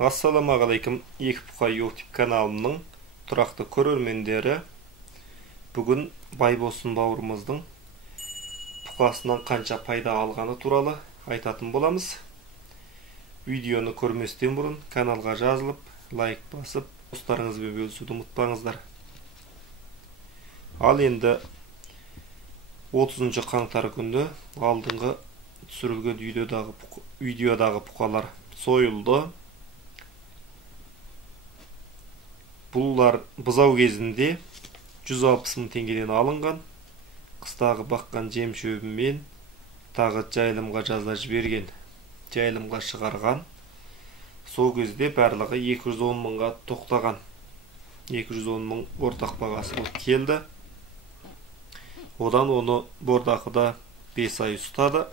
Ассаламағалейкум, екі бұқа YouTube каналымның тұрақты көрермендері. Бүгін Байбосын бауырымыздың бұқасынан қанша пайда алғаны туралы айтатын боламыз. Видеоны көрместен бұрын каналға жазылып, лайк басып, достарыңызбен бөлісуді ұмытпаңыздар. Ал енді 30 қаңтар күні алдыңғы түсірілген видеодағы бұқалар сойылды. Бұлар бұзау кезінде 160 мың теңгеден алынған. Қыстағы баққан жем шөбімен тағы жайылымға жазда жіберген, жайылымға шығарған. Сол кезде барлығы 210 мыңға тоқтаған. 210 мың ортақ бағасы болып келді. Одан оны бордақыда 5 ай ұстады.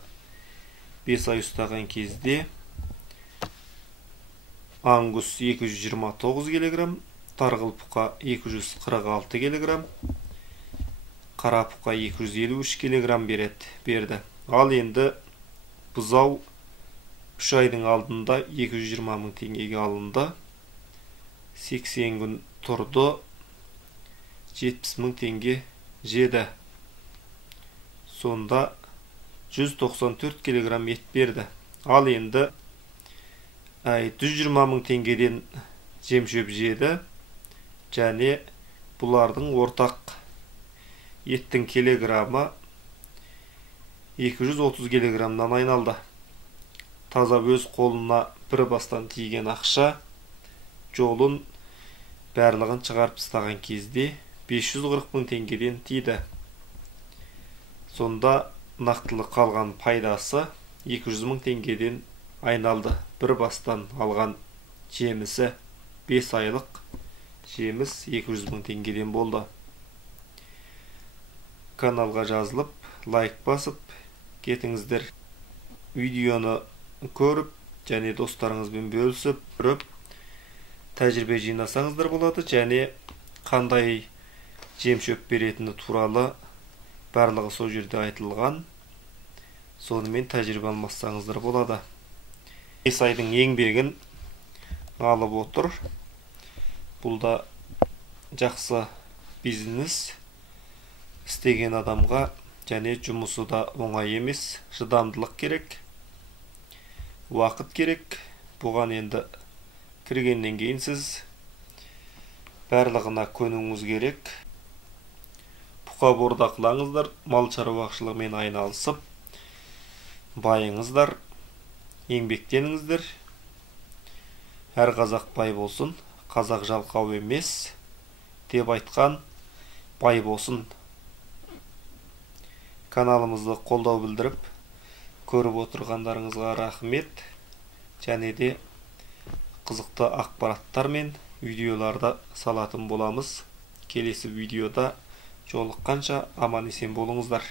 5 ай ұстаған кезде ангус 229 кг, тарғыл бұқа 246 кг, қара бұқа 253 кг берді. Ал енді бұзау 3 айдың алдында 220 мың теңгеге алынды. 80 күн тұрды, 70 мың теңге жеді. Сонда 194 кг ет берді. Ал енді 120 мың теңгеден жем шөп жеді. Және бұлардың ортақ еттің килограммы 230 килограммнан айналды. Таза өз қолына бір бастан тиген ақша жолын барлығын шығарып тастаған кезде 540 мың теңгеден тиді. Сонда нақтылы қалған пайдасы 200 мың теңгеден айналды. Бір бастан алған жемісі 5 айлық жеміс 200 мың теңгеден болды. Каналға жазылып, лайк басып кетіңіздер. Видеоны көріп, және достарыңызбен бөлісіп, тәжірибе жинасаңыздар болады. Және қандай жем шөп беретіні туралы барлығы сол жерде айтылған. Сонымен тәжірибе алмассаңыздар болады. 5 айдың еңбегін алып отыр. Бұл да жақсы бизнес. Істеген адамға және жұмысы да оңай емес. Шыдамдылық керек, уақыт керек. Бұған енді кіргеннен кейін сіз барлығына көнуіңіз керек. Бұқа бордақылаңыздар, мал шаруашылығымен айналысып, байыңыздар, еңбектеніңіздер. Әр қазақ бай болсын, қазақ жалқау емес деп айтқан Байбосын. Каналымызды қолдау білдіріп, көріп отырғандарыңызға рахмет. Және де қызықты ақпараттар мен видеоларда салатын боламыз. Келесі видеода жолыққанша аман есен болыңыздар.